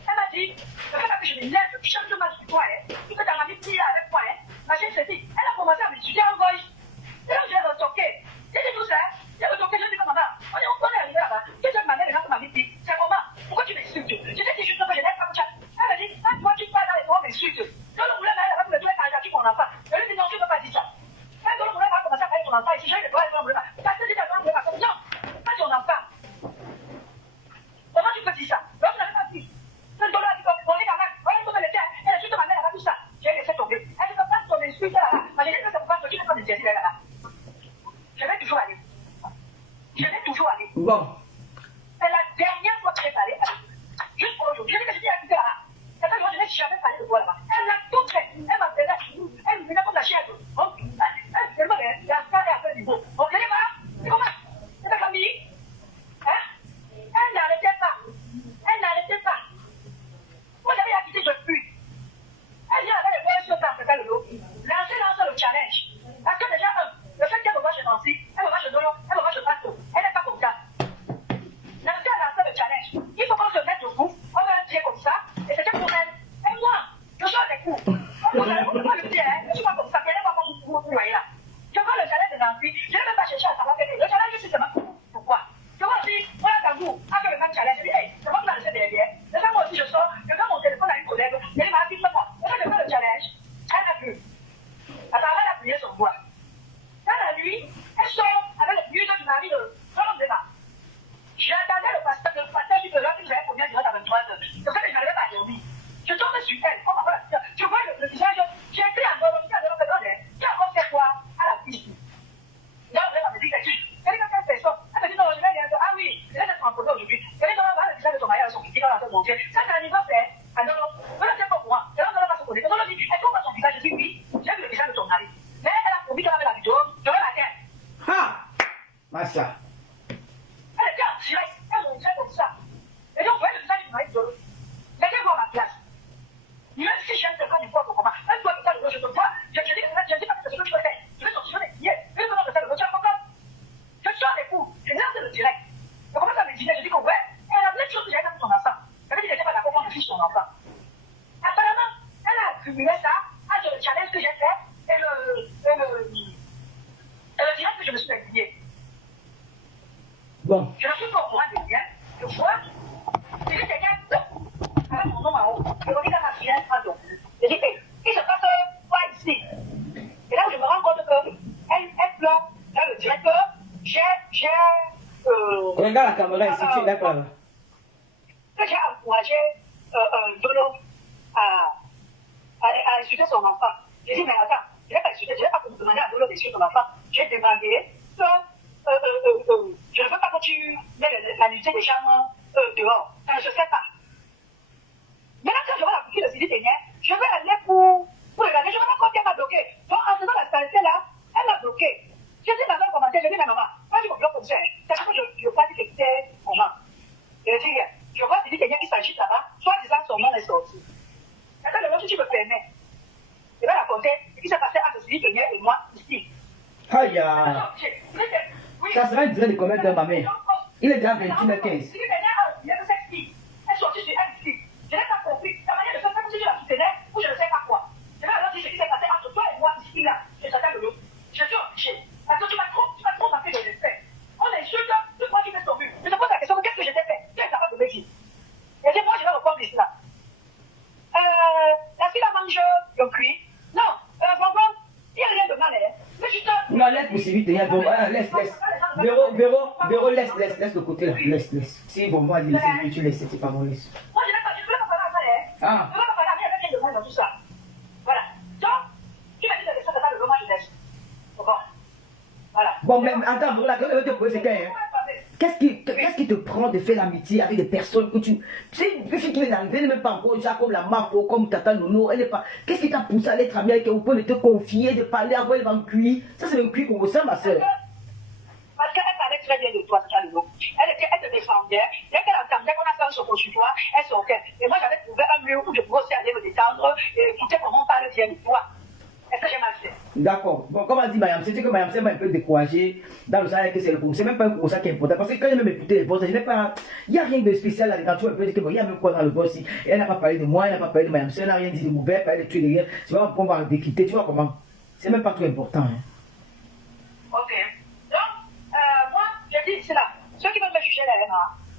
Elle m'a dit, le fait que je me lève, je change de match sur toi, tu peux t'en aller avec moi, ma chérie s'est dit, elle a commencé à m'étudier en voice. Et là, j'ai retoqué. J'ai dit tout ça, j'ai retoqué, je dis que maman, on est arrivé là-bas, tu te demandais les gens qui m'avaient dit, c'est comment, pourquoi tu m'insultes? Je t'ai dit juste que je n'aime pas mon chat. Elle m'a dit, ah, toi tu parles dans les trois m'insultes. Je le voulais, mais elle va me dire, caricature mon enfant. Je lui ai dit, non, tu ne peux pas dire ça. Elle ne voulait pas commencer à parler de ton enfant, ici, je ne voulais pas. Parce que tu ne voulais pas, non, pas ton enfant. Comment tu peux dire ça? Donc, tu n'avais pas dit. Je ne dois pas dire, on est quand même, on est comme le tien, elle a juste ma mère, elle a tout ça. J'ai laissé tomber. Elle ne peut pas ton insulte là-bas. Mais j'ai dit que c'est pourquoi tu ne peux pas me dire là-bas. Je vais toujours aller. Je vais toujours aller. Bon. C'est la dernière fois que j'ai parlé avec elle. Juste pour aujourd'hui. Je dis que je dis à Peter là. C'est ça que moi je n'ai jamais parlé de toi là-bas. Elle a tout fait. Elle m'a fait elle me venait comme la chienne. Elle m'a fait la star est à peu niveau. Vous voyez pas? C'est comment? C'est ta famille? Hein? Elle n'arrêtait pas. Elle n'arrêtait pas. Vous avez quitté, je fuis. Elle vient avec les boys sur place, c'est le dos. Lancer le challenge. Parce que déjà, le fait qu'elle me voit chez Nancy, elle me voit chez Dolo, elle me voit chez Pasto, elle n'est pas comme ça. Nancy a lancé le challenge. Il faut qu'on se mette debout, on va un pied comme ça, et c'était pour elle. Et moi, je sors des coups. Vous pouvez le dire, je suis pas comme ça, elle n'est pas comme vous voyez là. Je vois le challenge de Nancy, je ne vais même pas chercher à savoir quel est. Le challenge, c'est seulement pourquoi. Je vois aussi, voilà Kangou, a fait le même challenge. Je dis, hey, c'est moi qui l'a laissé derrière. Et ça, moi aussi, je sors, je donne mon téléphone à une collègue, elle m'a dit, moi. Et ça, je fais le challenge. Elle a vu. Attends, elle a plié son bois. Dans la nuit, elle sort avec le vieux du mari de l'homme de débat. J'attendais le pasteur du là qui nous avait promis à 23h. C'est ça que je n'arrivais pas à dormir. Je tombe sur elle, on m'a fait la tu vois le visage, j'ai écrit à Dolo, tu as encore fait quoi à la piste. Là, elle m'a dit, elle dit que quelle personne? Elle m'a dit, non, je vais dire, ah oui, je vais être en photo aujourd'hui. Elle dit, non, on va le visage de ton mariage, son petit dans la tête monter. Ça, c'est l'anniversaire. Ah non, non, c'est pas pour moi. C'est là, on va se connaître. Dolo dit, est-ce qu'on voit son visage? Je dis, oui, j'ai vu le visage de ton mari. Mais elle a promis qu'elle avait la vidéo, je vais la tête. Ha! Massa. Elle était en direct, elle me disait comme ça. Et donc, vous voyez le visage du mari de Dolo. Mettez-vous à ma place. Même si j'aime quelqu'un du corps pour comment, elle doit me faire le je te vois. Je dis pas que c'est ce que je peux faire. Je vais sortir des billets. Je vais me faire le tu as pourquoi? Je sors des coups. Je lance le direct. Je commence à me dire, je dis que ouais, elle a plein de choses que j'ai fait pour son enfant. Elle me dit qu'elle n'était pas d'accord pour me fiche son enfant. Apparemment, elle a accumulé ça, sur le challenge que j'ai fait, et Bon. Je ne suis pas au courant de rien. Je vois, c'est juste quelqu'un avec mon nom en haut. Je reviens dans ma fenêtre en dos. Je dis, hey, il se passe quoi ici? Et là, je me rends compte qu'elle pleure dans le directeur. Regarde la caméra ici, tu es d'accord là. J'ai encouragé Dolo à insulter son enfant. J'ai dit, mais attends, je n'ai pas insulté, je n'ai pas demandé à Dolo d'insulter ton enfant. J'ai demandé que je ne veux pas que tu mets la nudité des gens dehors. Enfin, je ne sais pas. Maintenant, quand je vois la boutique de Sidi Ténier, je vais aller pour regarder. Je ne sais pas combien elle m'a bloqué. Donc, en faisant la stabilité là, elle m'a bloqué. J'ai dit dans un commentaire, j'ai dit, mais maman, quand tu me bloques comme ça, c'est parce que je ne veux pas dire que c'était maman. Je dis, je vois Sidi Ténier qui s'agit là-bas, soit disant son nom est sorti. Maintenant, le nom, si tu me permets, je vais raconter ce qui s'est passé entre Sidi Ténier et moi ici. Aïe, ça sera une durée de combien d'heures, ma mère? Il est déjà 21h15. Sidi Ténier a oublié que cette fille est sortie sur elle ici. Je n'ai pas compris la manière de faire comme si tu la soutenais ou je ne sais pas quoi. Je vais alors dire ce qui s'est passé entre toi et moi ici là. Je t'attends le lot. Je suis obligée. Parce que tu m'as trop manqué de respect. On insulte de quoi tu fais ton but. Je te pose la question, qu'est-ce que je t'ai fait? Tu es capable de me dire. Et dis moi je vais répondre ici là. Est-ce qu'il a mangé le cuit? Non. Vraiment, il n'y a rien de mal. Mais juste. Non, laisse pour Sidi Ténier. Laisse. Véro, laisse le côté là. Laisse. Si bon, moi, tu laisses, c'est pas bon, laisse. Moi, je ne veux pas parler à ça, hein. Je ne veux pas parler à rien, rien de mal dans tout ça. Voilà. Donc, tu m'as dit de laisser le moment, je laisse. Bon. Voilà. Bon, mais attends, la question que je vais te poser, c'est que. Qu'est-ce qui te prend de faire l'amitié avec des personnes que tu. Tu sais, une fille qui vient d'arriver, elle n'est même pas encore déjà comme la Mafo, comme Tata Nono, elle n'est pas. Qu'est-ce qui t'a poussé à être amie avec elle? Vous pouvez te confier, de parler, avoir le ventre cuit. Ça, c'est le cuit qu'on ressent, ma soeur. Parce qu'elle parlait très bien de toi, Tata Nono. Elle te défendait. Dès qu'elle entendait qu'on a fait un soco sur toi, elle sortait. Et moi, j'avais trouvé un mur où je pouvais aussi aller me détendre et écouter comment on parle bien de toi. Est-ce que j'ai mal fait? D'accord. Bon, comme a dit Mayam, c'est que Mayam s'est un peu découragé dans le salaire que c'est le coup. C'est même pas un coup ça qui est important. Parce que quand j'ai même écouté les boss, je n'ai pas. Il n'y a rien de spécial là-dedans. Tu peux dire que bon, il y a même quoi dans le boss. Et elle n'a pas parlé de moi, elle n'a pas parlé de Mayam. Elle n'a rien dit de mauvais, elle n'a pas tué derrière. Tu vois, on va décrypter, tu vois comment. C'est même pas trop important. Hein. Ok. Donc, moi, je dis ici là, ceux qui veulent me juger là,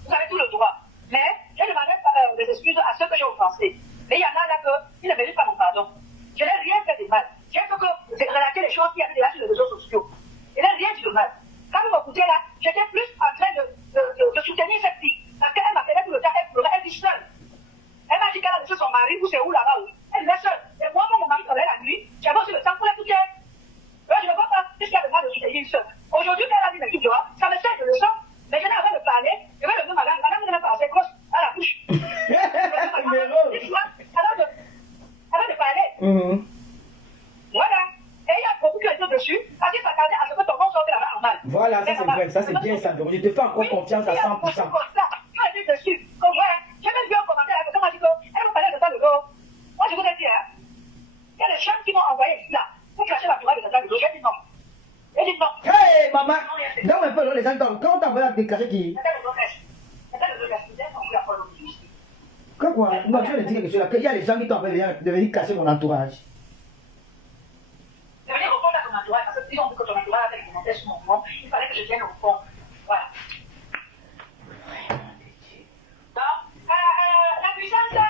vous avez tout le droit. Mais je demandais des excuses à ceux que j'ai offensés. Mais il y en a là qui ne méritent pas mon pardon. Je n'ai rien fait de mal. J'ai fait que relater les choses qui avaient déjà sur les réseaux sociaux. Je n'ai rien dit de mal. Quand vous m'écoutez là, j'étais plus en train de soutenir cette fille. Parce qu'elle m'appelait tout le temps, elle pleurait, elle vit seule. Elle m'a dit qu'elle a laissé son mari, où c'est où là-bas, où elle vivait seule. Et moi, quand mon mari travaillait la nuit, j'avais aussi le temps pour l'écouter. Je ne vois pas ce qu'il y a de mal de soutenir une seule. Aujourd'hui, quand elle a dit mes trucs, ça me sert de leçon. Mais je n'ai avant de parler, je vais le dire madame, madame ne m'a pas assez grosse à la bouche. Avant de parler. Voilà. Et il y a beaucoup qui ont été dessus, parce qu'ils s'attendaient à ce que ton nom sorte là-bas en mal. Voilà, ça c'est vrai, ça c'est bien ça. Je te fais encore confiance à 100%. Ils ont été dessus. Comme moi, j'ai même vu un commentaire avec quelqu'un qui m'a dit qu'elle me parlait de ça de l'eau. Moi je vous ai dit, il y a des gens qui m'ont envoyé ici là, pour cracher la tourelle de ça de l'eau. J'ai dit non. J'ai dit non. Hey maman, donne un peu les gens, quand on t'a envoyé à déclarer qui. Quoi? Non, tu veux dire quelque chose là, qu'il y a des gens qui t'ont envoyé de venir casser mon entourage. Je venir répondre à ton entourage, parce que si on veut que ton entourage a des commentaires sur mon nom, il fallait que je vienne au fond. Voilà. Donc, la puissance, voilà.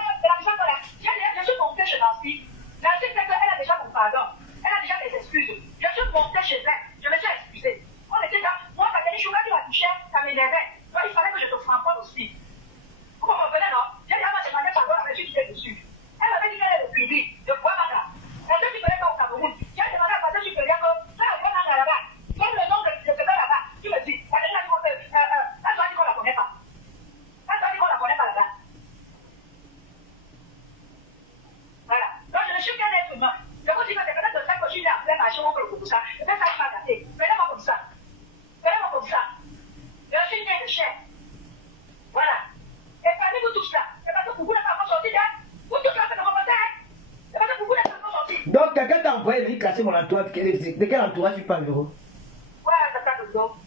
Je suis montée chez Nancy. Nancy fait qu'elle a déjà mon pardon. Elle a déjà des excuses. Je suis montée chez elle. Je me suis excusée. On était là. Moi, quand Denis Chouka qui m'a touché, ça m'énervait. Donc, il fallait que je te framponne aussi. Vous comprenez, non? J'ai dit, moi, je demandé pardon à monsieur qui était dessus. Elle m'avait dit qu'elle est le suivi. De quoi, madame? Est-ce que tu connais pas au Cameroun? J'ai demandé à passer supérieur que ça a pas mal là-bas. Comme le nom de ce gars là-bas. Tu me dis, elle a dit qu'on la connaît pas. Elle doit dire qu'on la connaît pas là-bas. Voilà. Donc, je ne suis qu'un être humain. Je vous dis que c'est peut-être de ça que je suis là, plein machin, on peut le coup ça. Peut-être ça qui m'a gâté. Venez-moi comme ça. Venez-moi comme ça. Je suis né de chair. Voilà. Et parmi vous tous là, c'est parce que vous n'êtes pas encore sorti là. Vous tous là, c'est de commentaire. C'est parce que vous n'êtes pas encore sorti. Donc, quelqu'un t'a envoyé venir casser mon entourage. De quel entourage tu parles, Véro? Ouais, c'est pas de dos.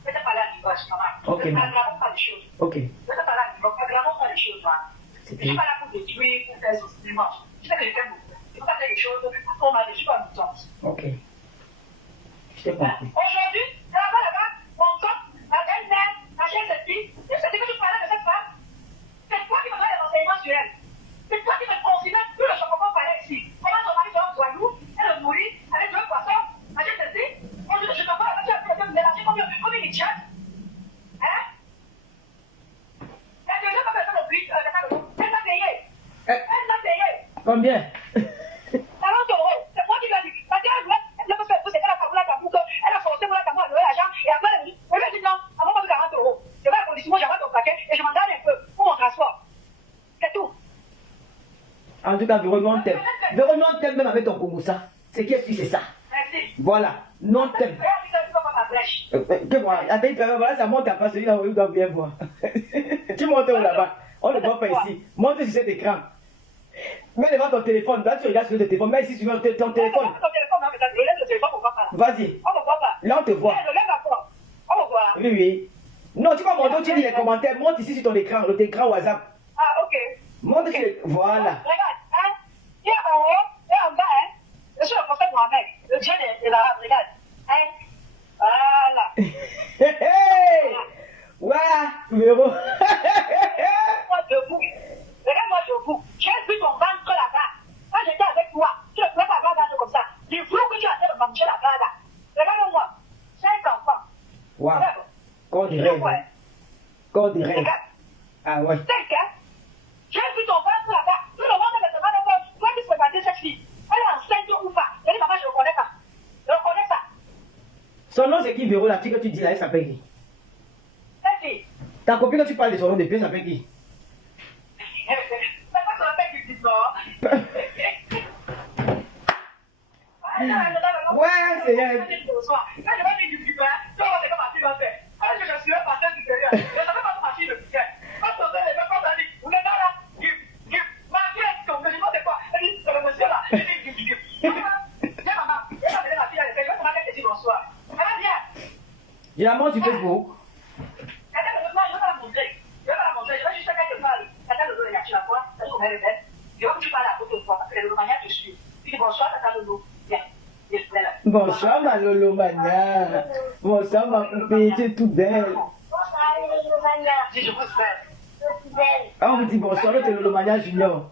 Je vais te parler à Nicolas, maman. Ok. Ne aggravons pas les choses. Ok. Je vais te parler à Nicolas, n'aggravons pas les choses, moi. Je ne suis pas là pour détruire, pour faire ceci, dimanche. Je sais que je t'aime beaucoup. Il ne faut pas faire les choses pour ma je suis pas amusante. Ok. Je t'ai compris. Aujourd'hui, là-bas, mon compte, ma belle-mère, ma dit, si c'est que tu parlais de cette femme, c'est toi qui me donnes des renseignements sur elle. C'est toi qui me considères tout le chocopon parlait ici. Comment ton mari sera voyou, elle mourit avec deux poissons, machin ceci. On dit, je t'en parle, tu as pu mélanger comme une idiote. Hein? La deuxième personne au but, elle m'a payé. Elle m'a payé. Combien? 40 euros. C'est moi qui lui ai dit. Parce qu'elle ne peut faire pousser la caboula pour qu'elle a forcé la caboula à donner l'argent. Et après, elle lui a dit non, à moi, 40 euros. Je vais à la condition, j'envoie ton paquet et je m'en donne un peu pour mon transport. C'est tout. En tout cas, Véro, non t'aime. Véro, non t'aime même avec ton Kongoussa. C'est qui est-ce que c'est ça? Merci. Voilà, non t'aime. Que moi, attends, voilà, ça monte à pas celui-là, on doit bien voir. Tu montes où là-bas? On ne voit pas ici. Monte sur cet écran. Mets devant ton téléphone. Là, tu regardes sur le téléphone. Mets ici sur ton téléphone. Vas-y. Là, on te voit. Oui, oui. Non, tu vas monter, tu lis les commentaires. Monte ici sur ton écran, le écran WhatsApp. Ah, ok. Monte sur le... Voilà. Regarde, hein. Il y a en haut et en bas, hein. Je suis le prophète Mohamed, le Dieu de l'Arabe. Regarde. Hein. Voilà. Hey! Voilà, Véro. Moi, debout. Regarde-moi debout. J'ai vu ton ventre là-bas. Quand j'étais avec toi, tu ne pouvais pas avoir un ventre comme ça. Du flou que tu as fait de manger là-bas, là. Regarde-moi. 5 enfants. Waouh. Corps de rêve. Corps de rêve. Ah ouais. 5, hein. J'ai vu ton ventre là-bas. Tout le monde me demande encore, toi qui se battais cette fille. Elle est enceinte ou pas? Je dis, maman, je ne reconnais pas. Je reconnais ça. Son nom c'est qui, Véro, la fille que tu dis là, elle s'appelle qui? Cette fille. Ta copine que tu parles de son nom depuis, elle s'appelle qui? C'est pas qu'on appelle du non. Ouais, c'est elle. Quand je vais dire du pain, tu vas voir ce que ma fille va faire. Alors je suis un pasteur supérieur. Je ne savais pas que ma fille le faisait. Quand on fait les mêmes choses, elle dit, vous n'êtes pas là. Ma fille est tombée, je ne sais quoi. Elle dit, c'est le monsieur là. Elle dit, viens maman, viens m'amener ma fille à l'école. Je vais te dire bonsoir. Elle vient. Je la montre sur Facebook. Attends, je vais pas la montrer. Je vais pas la montrer. Je vais juste qu'elle te parle. Attends, le dos, tu la vois. Ça dit qu'on est le bête. Je veux que tu parles à côté de toi. Parce que le manière que je suis. Tu dis bonsoir, tata Lolo. Viens. Bonsoir ma Lolo Mania. Bonsoir ma poupée, tu es toute belle. Bonsoir Lolo Mania. Dis je vous belle. Ah, on vous dit bonsoir, l'autre Lolo Mania Junior.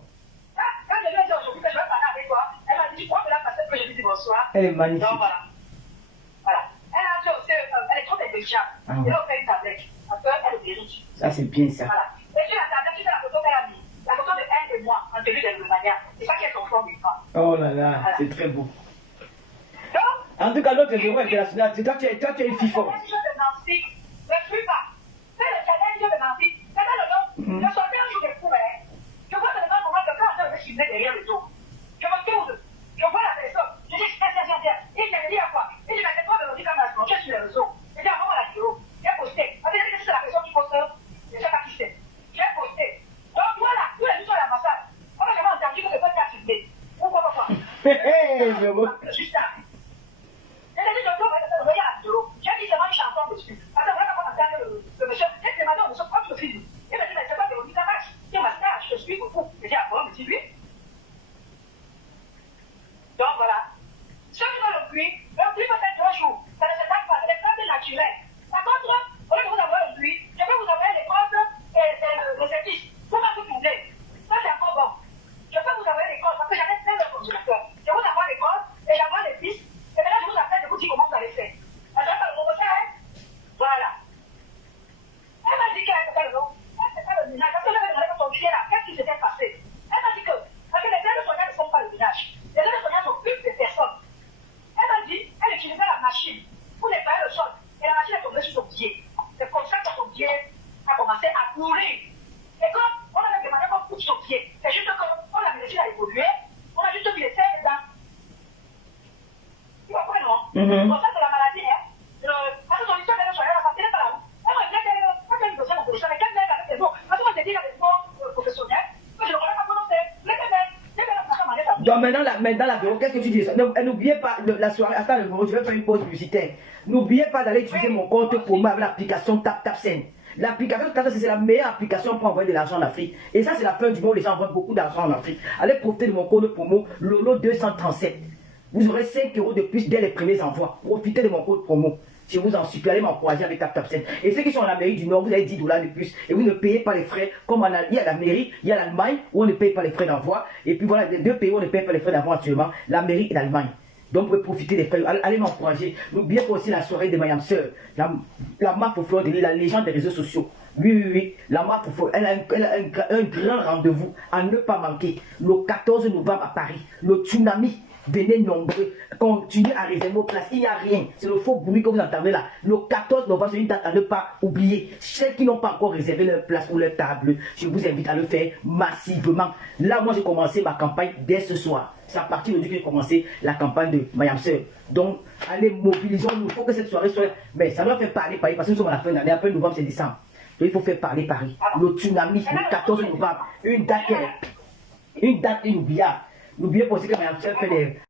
Quand je lui ai dit aujourd'hui que je vais parler avec toi, elle m'a dit tu crois que la personne que je lui dis bonsoir. Elle est magnifique. Donc voilà. Voilà. Elle a dit aussi, elle est trop intelligente. Elle a fait une tablette. Parce qu'elle est vérité. Ça c'est bien ça. Voilà. Et sur la tablette, tu sais la photo qu'elle a mis. La photo de elle et moi, en tenue de Lolo Mania. C'est ça qui est son fond du temps. Oh là là, Voilà. c'est très beau. En tout cas, l'autre Véro international, toi tu es une fille forte. Le challenge de Nancy, ne suis pas. C'est le challenge de Nancy. C'est dans le dos. Je sortais un jour de fou, hein. Je vois seulement comment quelqu'un est en train de filmer derrière le dos. Je me tourne. Je vois la personne. Je dis, tiens. Il me dit à quoi? Il dit, mais c'est toi, Véronique, comme la je suis sur les réseaux. Je dis, avant la vidéo. J'ai posté. On dit que c'est la personne qui poste. Je ne sais pas qui c'est. J'ai posté. Donc voilà, tous les jours sur l'ambassade. On a jamais entendu que le poste a filmé. Pourquoi? Hé, Véro. Juste ça. J'ai dit, regarde, j'ai dit seulement une chanson dessus. Parce que voilà comment on entend le monsieur. J'ai demandé au monsieur, pourquoi tu le filmes? Il m'a dit, mais c'est pas Véronique, ça marche. C'est ma star, je suis beaucoup. J'ai dit, ah bon, mais dis lui. Donc voilà. Ceux qui ont le bruit peut-être 2 jours. Ça ne se tape pas, c'est des plantes naturelles. Par contre, au lieu de vous avoir le bruit, je peux vous envoyer les comptes et les services. Pour pas vous tourner. Ça, c'est encore bon. Je peux vous envoyer les comptes parce que j'en ai plein de consommateurs. Je vous envoie les comptes et j'envoie les pistes. Et maintenant, je vous appelle, je vous dis comment vous allez faire. Elle va pas le proposer, hein? Voilà. Elle m'a dit qu'elle ne fait pas le nom. Elle ne fait pas le ménage. Parce que je vais demander ton pied là, qu'est-ce qui s'était passé? Elle m'a dit que, parce que les aides soignants ne font pas le ménage. Les aides soignants s'occupent des personnes. Elle m'a dit, elle utilisait la machine pour nettoyer le sol. Et la machine est tombée sur son pied. C'est comme ça que son pied a commencé à courir. Et quand on avait demandé qu'on coupe son pied, c'est juste que quand la médecine a évolué, on a juste mis les serres dedans. Tu comprends, non? Comme ça, c'est la maladie, hein. Parce que son histoire d'aller soigner la santé n'est pas là. Elle m'a dit qu'elle est besoin de professionnel, mais qu'elle m'aide avec les mots. Parce que moi, j'ai dit avec les mots professionnels, que je ne connais pas prononcer. Donc maintenant la Véro, qu'est-ce que tu dis? N'oubliez pas la soirée. Attends, le Véro, je vais faire une pause publicitaire. N'oubliez pas d'aller utiliser mon compte pour moi avec l'application TapTapSend. L'application TapTapSend, c'est la meilleure application pour envoyer de l'argent en Afrique. Et ça, c'est la fin du monde. Les gens envoient beaucoup d'argent en Afrique. Allez profiter de mon code promo Lolo237. Vous aurez 5 € de plus dès les premiers envois. Profitez de mon code promo. Je vous en supplie, allez m'encourager avec TapTapSend. Et ceux qui sont en Amérique du Nord, vous avez 10 $ de plus. Et vous ne payez pas les frais. Comme il y a l'Amérique, il y a l'Allemagne, où on ne paye pas les frais d'envoi. Et puis voilà, les deux pays où on ne paye pas les frais d'envoi actuellement, l'Amérique et l'Allemagne. Donc vous pouvez profiter des frais. Allez m'encourager. N'oubliez pas aussi la soirée de Mayam Sœur. La marque pour Fleur de Lys, la légende des réseaux sociaux. Oui. La marque pour Fleur, elle a un grand rendez-vous à ne pas manquer. Le 14 novembre à Paris. Le tsunami. Venez nombreux, continuez à réserver vos places, il n'y a rien, c'est le faux bruit que vous entendez là. Le 14 novembre, c'est une date à ne pas oublier. Ceux qui n'ont pas encore réservé leur place ou leur table, je vous invite à le faire massivement. Là, moi, j'ai commencé ma campagne dès ce soir. C'est à partir de que j'ai commencé la campagne de Mayam Sœur. Donc, allez, mobilisons-nous. Il faut que cette soirée soit... Mais ça doit faire parler Paris, parce que nous sommes à la fin de l'année. Après novembre, c'est décembre. Donc, il faut faire parler Paris. Le tsunami, le 14 novembre, une date inoubliable. N'oubliez pas aussi que Mayam Sœur fait des...